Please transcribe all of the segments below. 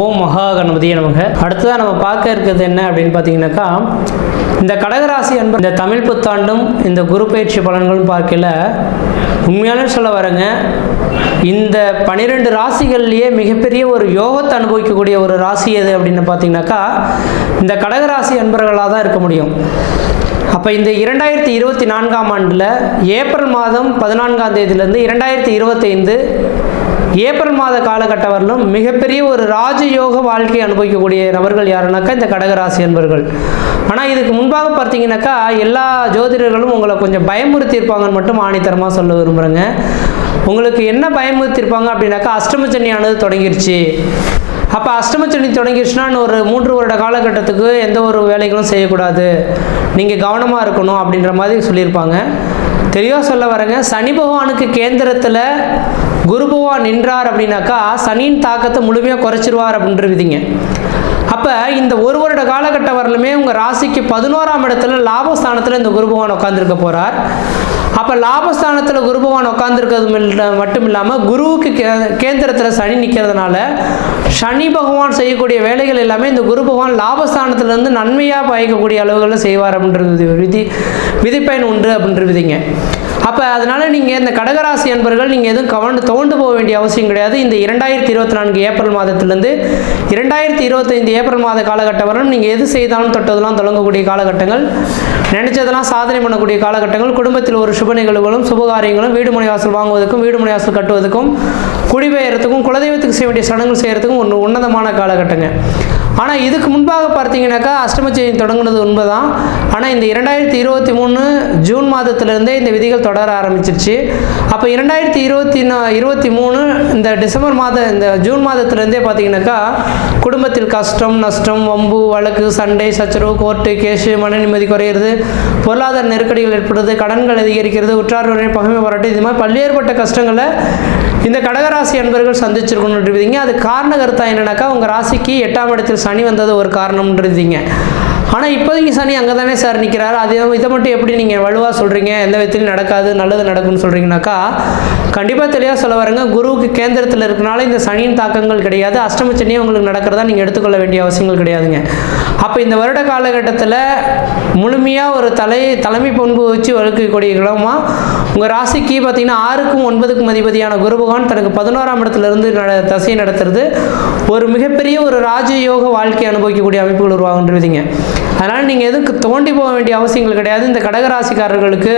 ஓம் மகா கணபதியை நமக. அடுத்ததாக நம்ம பார்க்க இருக்கிறது என்ன அப்படின்னு பார்த்தீங்கன்னாக்கா இந்த கடகராசி அன்பர் இந்த தமிழ் புத்தாண்டும் இந்த குரு பயிற்சி பலன்களும் பார்க்கல. உண்மையான சொல்ல வரேங்க இந்த பனிரெண்டு ராசிகள்லேயே மிகப்பெரிய ஒரு யோகத்தை அனுபவிக்கக்கூடிய ஒரு ராசி எது அப்படின்னு பார்த்தீங்கன்னாக்கா இந்த கடகராசி அன்பர்களாக தான் இருக்க முடியும். அப்போ இந்த இரண்டாயிரத்தி இருபத்தி நான்காம் ஆண்டில் ஏப்ரல் மாதம் பதினான்காம் தேதியிலேருந்து இரண்டாயிரத்தி இருபத்தைந்து ஏப்ரல் மாத காலகட்டம் வரலும் மிகப்பெரிய ஒரு ராஜயோக வாழ்க்கையை அனுபவிக்கக்கூடிய நபர்கள் யாருனாக்கா இந்த கடகராசி என்பர்கள். ஆனால் இதுக்கு முன்பாக பார்த்தீங்கன்னாக்கா எல்லா ஜோதிடர்களும் உங்களை கொஞ்சம் பயமுறுத்தியிருப்பாங்கன்னு மட்டும் ஆணித்தரமாக சொல்ல விரும்புகிறேங்க உங்களுக்கு என்ன பயமுறுத்தியிருப்பாங்க அப்படின்னாக்கா அஷ்டமச்சனியானது தொடங்கிருச்சு. அப்போ அஷ்டமச்சனி தொடங்கிடுச்சுன்னா ஒரு மூன்று வருட காலகட்டத்துக்கு எந்த ஒரு வேலைகளும் செய்யக்கூடாது. நீங்கள் கவனமாக இருக்கணும் அப்படின்ற மாதிரி சொல்லியிருப்பாங்க. தெளிவாக சொல்ல வரேங்க. சனி பகவானுக்கு கேந்திரத்தில் குரு பகவான் நின்றார் அப்படின்னாக்கா சனியின் தாக்கத்தை முழுமையாக குறைச்சிருவார் அப்படின்ற விதிங்க. அப்போ இந்த ஒரு வருட காலகட்டம் வரலுமே உங்கள் ராசிக்கு பதினோராம் இடத்துல லாபஸ்தானத்தில் இந்த குரு பகவான் உட்காந்துருக்க போகிறார் அப்போ லாபஸ்தானத்தில் குரு பகவான் உட்காந்துருக்கிறது மட்டும் இல்லாமல் குருவுக்கு கே கேந்திரத்தில் சனி நிற்கிறதுனால சனி பகவான் செய்யக்கூடிய வேலைகள் எல்லாமே இந்த குரு பகவான் லாபஸ்தானத்திலேருந்து நன்மையாக பயக்கக்கூடிய அளவுகளில் செய்வார் அப்படின்றது விதி விதிப்பயன் உண்டு அப்படின்ற விதிங்க. அப்போ அதனால் நீங்கள் இந்த கடகராசி அன்பர்கள் நீங்கள் எதுவும் கவர்ந்து தோண்டு போக வேண்டிய அவசியம் கிடையாது. இந்த இரண்டாயிரத்தி இருபத்தி நான்கு ஏப்ரல் மாதத்திலேருந்து இரண்டாயிரத்தி இருபத்தைந்து ஏப்ரல் மாத காலகட்டம் வரும் நீங்கள் எது செய்தாலும் தொட்டதெல்லாம் தொடங்கக்கூடிய காலகட்டங்கள். நினைச்சதெல்லாம் சாதனை பண்ணக்கூடிய காலகட்டங்கள். குடும்பத்தில் ஒரு சுப நிகழ்வுகளும் சுபகாரியங்களும் வீடு மனை வாசல் வாங்குவதற்கும் வீடு மனை வாசல் கட்டுவதற்கும் குடிபெயர்த்துக்கும் குலதெய்வத்துக்கு செய்ய வேண்டிய சடங்குகள் செய்கிறதுக்கும் ஒன்று உன்னதமான காலகட்டங்க. ஆனால் இதுக்கு முன்பாக பார்த்தீங்கன்னாக்கா அஷ்டமச்செய்தி தொடங்குனது உண்மைதான். ஆனால் இந்த இரண்டாயிரத்தி இருபத்தி மூணு ஜூன் மாதத்திலிருந்தே இந்த விதிகள் தொடர ஆரம்பிச்சிருச்சு. அப்போ இரண்டாயிரத்தி இருபத்தி இருபத்தி மூணு இந்த டிசம்பர் மாத இந்த ஜூன் மாதத்திலேருந்தே பார்த்தீங்கன்னாக்கா குடும்பத்தில் கஷ்டம் நஷ்டம் வம்பு வழக்கு சண்டை சச்சரவு கோர்ட்டு கேஸு மன நிம்மதி குறையிறது பொருளாதார நெருக்கடிகள் ஏற்படுறது கடன்கள் அதிகரிக்கிறது உற்றார் உறவினர் பகைமை போராட்டம் இது மாதிரி பல்வேறுபட்ட கஷ்டங்களை இந்த கடகராசி அன்பர்கள் சந்திச்சிருக்கணுன்றீங்க அது காரண கருத்தா என்னன்னாக்கா உங்கள் ராசிக்கு எட்டாம் இடத்தில் சனி வந்தது ஒரு காரணம்ன்றீங்க ஆனால் இப்போதைக்கு சனி அங்கே தானே சார் நிற்கிறாரு அது இதை மட்டும் எப்படி நீங்கள் வலுவாக சொல்கிறீங்க எந்த விதத்திலையும் நடக்காது நல்லது நடக்கும்னு சொல்கிறீங்கனாக்கா கண்டிப்பாக தெளிவாக சொல்ல வரேங்க. குருவுக்கு கேந்திரத்தில் இருக்கனால இந்த சனியின் தாக்கங்கள் கிடையாது. அஷ்டம சனியே உங்களுக்கு நடக்கிறதா நீங்கள் எடுத்துக்கொள்ள வேண்டிய அவசியங்கள் கிடையாதுங்க. அப்போ இந்த வருட காலகட்டத்தில் முழுமையாக ஒரு தலை தலைமை பண்பு வச்சு வளர்க்கக்கூடிய கிழமாக உங்கள் ராசிக்கு பார்த்தீங்கன்னா ஆறுக்கும் ஒன்பதுக்கும் அதிபதியான குரு பகவான் தனக்கு பதினோராம் இடத்துலேருந்து நட தசை நடத்துறது ஒரு மிகப்பெரிய ஒரு ராஜயோக வாழ்க்கை அனுபவிக்கக்கூடிய அமைப்புகள் உருவாகுன்றதுங்க அதனால் நீங்கள் எதுக்கு தோண்டி போக வேண்டிய அவசியங்கள் கிடையாது. இந்த கடகராசிக்காரர்களுக்கு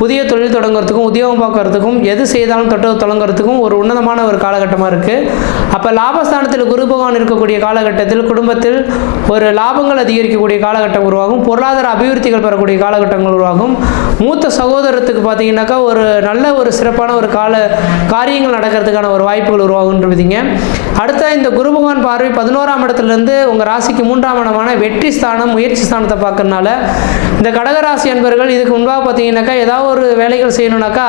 புதிய தொழில் தொடங்குறதுக்கும் உத்தியோகம் பார்க்கறதுக்கும் எது செய்தாலும் தொட்டது தொடங்குறதுக்கும் ஒரு உன்னதமான ஒரு காலகட்டமாக இருக்குது அப்போ லாபஸ்தானத்தில் குரு பகவான் இருக்கக்கூடிய காலகட்டத்தில் குடும்பத்தில் ஒரு லாபங்கள் அதிகரிக்கக்கூடிய காலகட்டம் உருவாகும். பொருளாதார அபிவிருத்திகள் பெறக்கூடிய காலகட்டங்கள் உருவாகும். மூத்த சகோதரத்துக்கு பார்த்தீங்கன்னாக்கா ஒரு நல்ல ஒரு சிறப்பான ஒரு கால காரியங்கள் நடக்கிறதுக்கான ஒரு வாய்ப்புகள் உருவாகுன்றதுங்க. அடுத்த இந்த குரு பகவான் பார்வை பதினோராம் இடத்துலேருந்து உங்கள் ராசிக்கு மூன்றாம் இடமான வெற்றி ஸ்தானம் முயற்சி ஸ்தானத்தை பார்க்கறனால இந்த கடகராசி அன்பர்கள் இதுக்கு முன்பாக பார்த்தீங்கன்னாக்கா ஏதாவது ஒரு வேலைகள் செய்யணுனாக்கா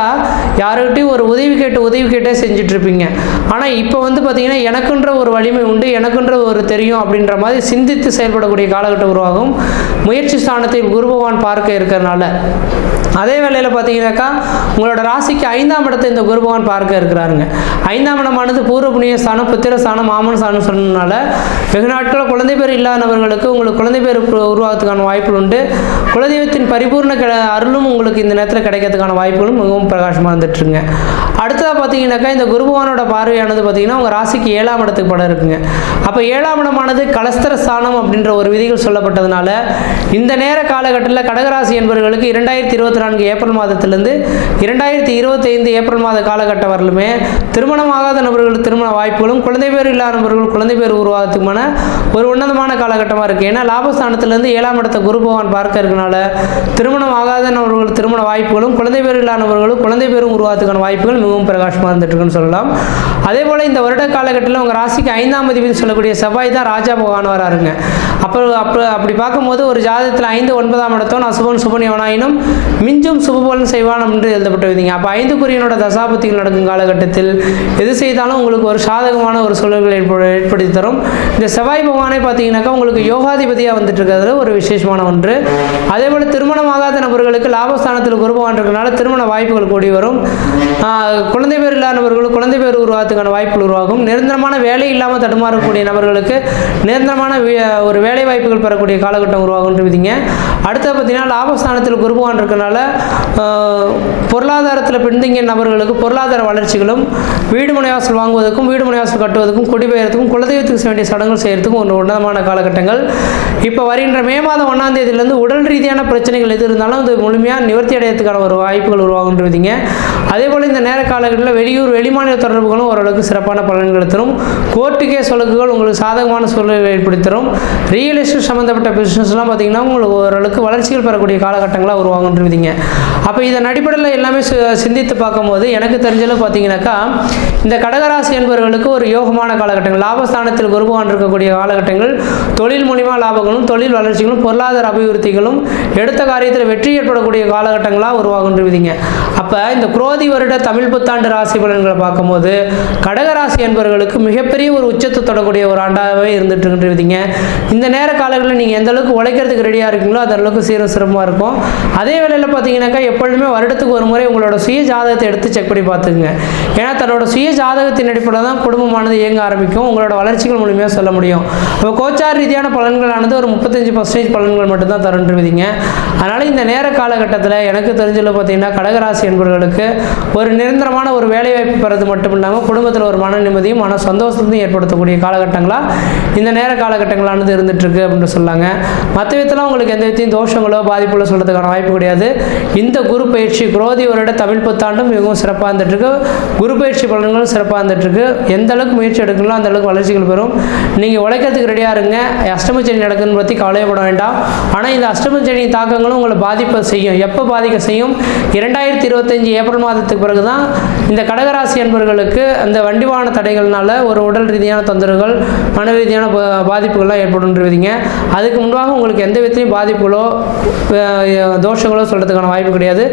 யாருக்கிட்டையும் ஒரு உதவி கேட்டு உதவி கேட்டே செஞ்சுட்டு இருப்பீங்க ஆனால் இப்போ வந்து பார்த்தீங்கன்னா எனக்குன்ற ஒரு வலிமை உண்டு எனக்குன்ற ஒரு தெரியும் அப்படின்ற மாதிரி சிந்தித்து செயல்படக்கூடிய காலகட்டம் உருவாகும். முயற்சி ஸ்தானத்தில் குரு பகவான் பார்க்க இருக்கிறனால. அதே வேளையில் பார்த்தீங்கன்னாக்கா உங்களோட ராசிக்கு ஐந்தாம் இடத்தை இந்த குரு பகவான் பார்க்க இருக்கிறாருங்க. ஐந்தாம் இடமானது பூர்வ புண்ணிய ஸ்தானம் புத்திர ஸ்தானம் மாமன் ஸ்தானம் சொன்னதுனால வெகு நாட்களில் குழந்தை பேர் இல்லாதவர்களுக்கு உங்களுக்கு குழந்தை பேர் உருவாகிறதுக்கான வாய்ப்புகள் உண்டு. குலதெய்வத்தின் பரிபூர்ண கிட அருளும் உங்களுக்கு இந்த நேரத்தில் கிடைக்கிறதுக்கான வாய்ப்புகளும் மிகவும் பிரகாசமாக இருந்துட்டுருங்க. அடுத்ததாக பார்த்தீங்கன்னாக்கா இந்த குருபவானோட பார்வையானது பார்த்தீங்கன்னா உங்கள் ராசிக்கு ஏழாம் இடத்துக்கு படம் இருக்குங்க. அப்போ ஏழாம் இடமானது கலஸ்தர ஸ்தானம் அப்படின்ற ஒரு விதிகள் சொல்லப்பட்டதுனால இந்த நேர காலகட்டத்தில் கடகராசி என்பவர்களுக்கு இரண்டாயிரத்தி இருபத்தி நான்கு ஏப்ரல் மாதத்திலிருந்து இரண்டாயிரத்தி இருபத்தைந்து ஏப்ரல் மாத காலகட்டம் வரலுமே திருமணமாகாத நபர்களுக்கு திருமண வாய்ப்புகளும் குழந்தை பேர் இல்லாத நபர்கள் குழந்தை பேர் உருவாகிறதுக்குமான ஒரு உன்னதமான காலகட்டமாக இருக்குது ஏன்னா லாபஸ்தானத்தில் இருந்து ஏழாம் இடத்த குரு பகவான் பார்க்க இருக்கனால திருமணம் ஆகாத நபர்கள் திருமண வாய்ப்புகளும் குழந்தை பேர் இல்லாதவர்களும் குழந்தை பேரும் உருவாத்துக்கான வாய்ப்புகள் மிகவும் பிரகாசமாக இருந்துட்டு இருக்குன்னு சொல்லலாம். அதே போல் இந்த வருட காலகட்டத்தில் உங்கள் ராசிக்கு ஐந்தாம் அதிபதி சொல்லக்கூடிய செவ்வாய் தான் ராஜா பகவான் வராருங்க. அப்போ அப்போ அப்படி பார்க்கும்போது ஒரு ஜாதகத்தில் ஐந்து ஒன்பதாம் மடத்தம் நான் சுபன் சுபனியவனாயினும் மிஞ்சும் சுபபோலன் செய்வான் என்று எழுதப்பட்டு அப்போ ஐந்து குறியனோட தசாபத்திகள் நடக்கும் காலகட்டத்தில் எது செய்தாலும் உங்களுக்கு ஒரு சாதகமான ஒரு சூழல்களை ஏற்படுத்தி தரும். இந்த செவ்வாய் பகவானே பார்த்தீங்கன்னாக்கா உங்களுக்கு யோகாதிபதியாக வந்துட்டு இருக்காரு ஒரு விசேஷமான ஒன்று. அதே போல் திருமணமாகாத நபர்களுக்கு லாபஸ்தானத்தில் குருபவான் இருக்கிறனால திருமண வாய்ப்புகள் கூடி வரும். குழந்தை பேர் இல்லாத நபர்களுக்கு குழந்தை பேர் உருவாகிறதுக்கான வாய்ப்புகள் உருவாகும். நிரந்தரமான வேலை இல்லாமல் தடுமாறக்கூடிய நபர்களுக்கு நிரந்தரமான ஒரு வேலை வாய்ப்புகள் பெறக்கூடிய காலகட்டம் உருவாகுன்றீங்க அடுத்த பார்த்தீங்கன்னா லாபஸ்தானத்தில் குருபவான் இருக்கனால பொருளாதாரத்தில் பின்தங்கிய நபர்களுக்கு பொருளாதார வளர்ச்சிகளும் வீடு முனைவாசல் வாங்குவதற்கும் வீடு முனைவாசல் கட்டுவதற்கும் குடிபெயர்த்துக்கும் குலதெய்வத்துக்கு வேண்டிய சடங்குகள் செய்யறதுக்கும் ஒரு உன்னதமான காலகட்டங்கள். இப்போ வருகின்ற மே மாதம் ஒன்றாம் தேதியிலேருந்து உடல் ரீதியான பிரச்சனைகள் எது இருந்தாலும் அது முழுமையாக நிவர்த்தி அடையிறதுக்கான ஒரு வாய்ப்புகள் உருவாகுன்றீங்க அதே போல் இந்த நேர காலகட்டத்தில் வெளியூர் வெளிமாநில தொடர்புகளும் ஓரளவுக்கு சிறப்பான பலன்களை தரும். கோர்ட்டு கேஸ் வழக்குகள் உங்களுக்கு சாதகமான சூழ்நிலை ஏற்படுத்தி தரும். ரியல் எஸ்டேட் சம்மந்தப்பட்ட பிஸ்னஸ்லாம் பார்த்தீங்கன்னா உங்களுக்கு ஓரளவுக்கு வளர்ச்சிகள் பெறக்கூடிய காலகட்டங்களாக உருவாகுன்றிருந்தீங்க அப்போ இதன் அடிப்படையில் எல்லாமே சி- சிந்தித்து பார்க்கும்போது எனக்கு தெரிஞ்சளவு பார்த்தீங்கன்னாக்கா இந்த கடகராசி என்பவர்களுக்கு ஒரு யோகமான காலகட்டங்கள். லாபஸ்தானத்தில் குருபவான் இருக்கக்கூடிய காலகட்டங்கள் தொழில் மூலிமா லாபங்களும் தொழில் வளர்ச்சிகளும் பொருளாதார அபிவிருத்திகளும் எடுத்த காரியத்தில் வெற்றி ஏற்படக்கூடிய காலகட்டங்களாக உருவாகுன்றிருந்தீங்க அப்போ இந்த குரோதி வருட தமிழ் புத்தாண்டு ராசி பலன்களை பார்க்கும்போது கடகராசி என்பவர்களுக்கு மிகப்பெரிய ஒரு உச்சத்தை தொடக்கூடிய ஒரு ஆண்டாகவே இருந்துட்டு இந்த நேர காலங்களில் நீங்கள் எந்த அளவுக்கு உழைக்கிறதுக்கு ரெடியாக இருக்கீங்களோ அந்த அளவுக்கு சீரும் சிரமமாக இருக்கும். அதே வேளையில் பார்த்தீங்கன்னாக்கா எப்பொழுதுமே வருடத்துக்கு ஒரு முறை உங்களோட சுய ஜாதகத்தை எடுத்து செக் பண்ணி பார்த்துக்குங்க. ஏன்னா தன்னோட சுய ஜாதகத்தின் அடிப்படையில் தான் குடும்பமானது இயங்க ஆரம்பிக்கும். உங்களோட வளர்ச்சிகள் மூலியமாக சொல்ல முடியும். அப்போ கோச்சார் ரீதியான பலன்களானது ஒரு முப்பத்தஞ்சு பர்சன்டேஜ் பலன்கள் மட்டும்தான் தருன்றுவீங்க. அதனால் இந்த நேர காலகட்டத்தில் எனக்கு தெரிஞ்சதில் பார்த்தீங்கன்னா கடகராசி என்பவர்களுக்கு ஒரு நிரந்தரமான ஒரு வேலைவாய்ப்பு பெறது மட்டும் இல்லாமல் குடும்பத்தில் ஒரு மன நிம்மதியும் மன சந்தோஷத்தையும் ஏற்படுத்தக்கூடிய காலகட்டங்களாக இந்த நேர காலகட்டங்களானது இருந்துட்டு இருக்கு அப்படின்னு சொல்லாங்க மற்ற விதத்தில் உங்களுக்கு எந்த விதத்தையும் தோஷங்களோ பாதிப்புகளோ சொல்கிறதுக்கான வாய்ப்பு கிடையாது. இந்த குரு பயிற்சி குரோதி வருட தமிழ் புத்தாண்டும் மிகவும் சிறப்பாக இருந்துட்டுருக்கு. குரு பயிற்சி பலன்களும் சிறப்பாக இருந்துட்டுருக்கு. எந்த அளவுக்கு முயற்சி எடுக்கணும் அந்த அளவுக்கு வளர்ச்சிகள் பெறும். நீங்கள் உழைக்கிறதுக்கு ரெடியாக இருங்க. அஷ்டமச்சனி நடக்குதுன்னு பற்றி கவலையப்பட வேண்டாம். ஆனால் இந்த அஷ்டமச்சனி தாக்கங்களும் உங்களை பாதிப்பை செய்யும். எப்போ பாதிக்க செய்யும்? இரண்டாயிரத்தி இருபத்தஞ்சி ஏப்ரல் மாதத்துக்கு பிறகு தான் இந்த கடகராசி என்பவர்களுக்கு அந்த வண்டி வாகன தடைகள்னால ஒரு உடல் ரீதியான தொந்தரவுகள் மன ரீதியான பாதிப்புகள்லாம் ஏற்படும் ஏற்படுன்றீங்க அதுக்கு முன்பாக உங்களுக்கு எந்த விதத்திலையும் பாதிப்புகளோ தோஷங்களோ சொல்கிறதுக்கான வாய்ப்பு கிடையாது.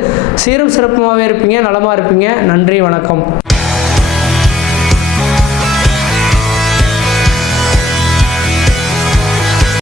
சீரும் சிறப்புமாகவே இருப்பீங்க நலமாக இருப்பீங்க. நன்றி வணக்கம்.